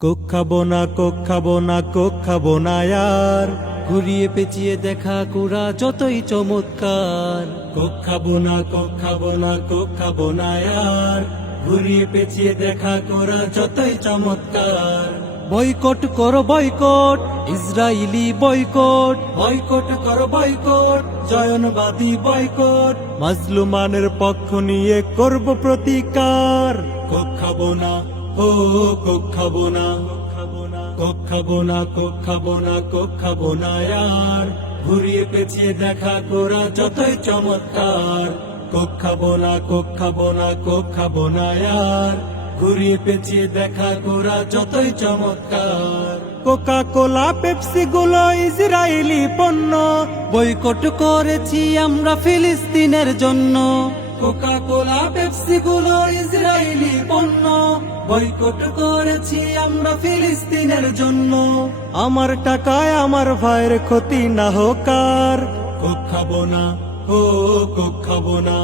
Coke খাব না, Coke খাব না, কোক খাব না আর। ঘুরিয়ে পেঁচিয়ে দেখা কোরা যতই চমৎকার। কোক খাব না, কোক খাব না, কোক খাব না আর। ঘুরিয়ে পেঁচিয়ে দেখা করা যতই চমৎকার। বয়কট করো বয়কট ইসরায়েলি বয়কট। বয়কট কর বয়কট, জয়নবাদী বয়কট। মাজলুমানের পক্ষ নিয়ে করব প্রতিকার। কোক খাব না ও কোক খাব না কোক খাব না কোক না না ঘুরিয়ে পেঁচিয়ে দেখা করা যতই চমৎকার। না না ঘুরিয়ে পেঁচিয়ে দেখা করা যতই চমৎকার। কোকা কোলা পেপসি গুলো ইসরায়েলি পণ্য বয়কট করেছি আমরা ফিলিস্তিনের জন্য। কোকা কোলা পেপসি গুলো ইসরায়েলি পণ্য। বয়কট করেছি আমরা ফিলিস্তিনের জন্য। আমার টাকায় আমার ভাইয়ের ক্ষতি না হোক আর। খাব না, ও কোক খাব না,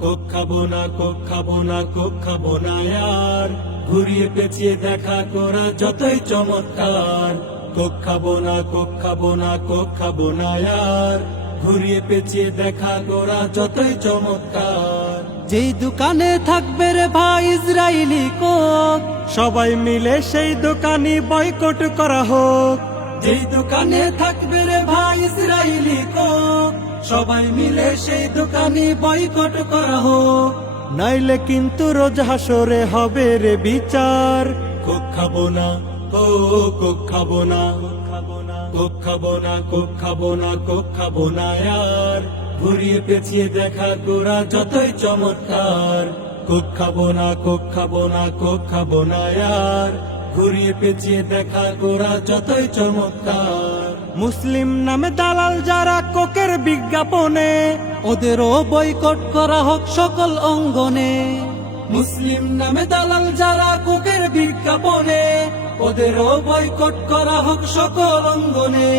কোক খাব না, কোক খাব না, কোক খাব না আর। ঘুরিয়ে পেঁচিয়ে দেখা করা যতই চমৎকার। কোক খাব না, কোক খাব না, কোক খাব না আর। ঘুরিয়ে পেঁচিয়ে দেখা করা যতই চমৎকার। যেই দোকানে থাকবে রে ভাই ইসরায়েলি কোক সবাই মিলে সেই দোকানি বয়কট করা হোক। যেই দোকানে থাকবে রে ভাই ইসরায়েলি কোক সবাই মিলে সেই দোকানি বয়কট করা হোক। নাইলে কিন্তু রোজ হাসরে হবে রে বিচার। কোক খাব না ও কোক খাব না। কোক খাব না কোক খাব না কোক খাব না আর। ঘুরিয়ে পেঁচিয়ে দেখা করা যতই চমৎকার। কোক খাব না কোক খাব না কোক খাব না আর। ঘুরিয়ে পেঁচিয়ে দেখা করা যতই চমৎকার। মুসলিম নামে দালাল যারা কোকের বিজ্ঞাপনে, ওদেরও বয়কট করা হোক সকল অঙ্গনে। মুসলিম নামে দালাল যারা কোকের বিজ্ঞাপনে ওদেরও বয়কট করা হোক সকল অঙ্গনে।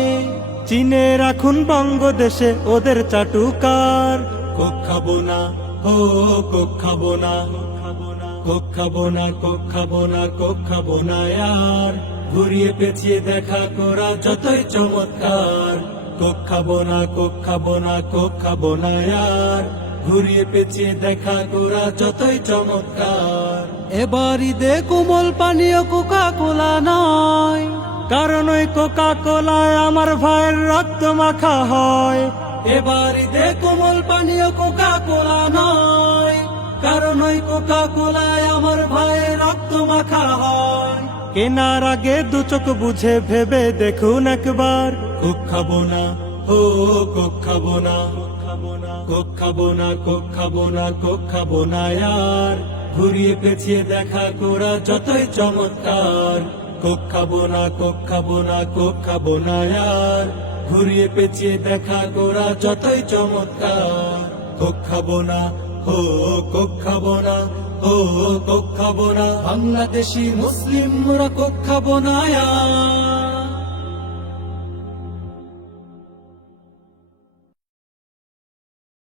চীনে রাখুন বঙ্গদেশে ওদের চাটুকার। কোক খাব না ও কোক খাব না কোক খাব না কোক খাব না কোক খাব না আর। ঘুরিয়ে পেঁচিয়ে দেখা করা যতই চমৎকার। কোক খাব না কোক খাব না কোক খাব না আর। ঘুরিয়ে পেঁচিয়ে দেখা করা যতই চমৎকার। এবার ঈদে কোমল পানীয় কোকা কোলা নয় কারণ ওই কোকা কোলায় আমার ভাইয়ের রক্ত মাখা হয়। এবার ঈদে কোমল পানীয় কোকা কোলা নয় কারণ ওই কোকা কোলায় আমার ভাইয়ের রক্ত মাখা হয়। কেনার আগে দু চোখ বুঝে ভেবে দেখুন একবার। কোক খাব না ও কোক খাব না। কোক খাব না কোক খাব না কোক খাব না আর। ঘুরিয়ে পেঁচিয়ে দেখা করা যতই চমৎকার। কোক খাব না কোক খাব না কোক খাব না আর। ঘুরিয়ে পেঁচিয়ে দেখা করা যতই চমৎকার। কোক খাব না ও কোক খাব না ও কোক খাব না বাংলাদেশি মুসলিমরা কোক খাব না আর।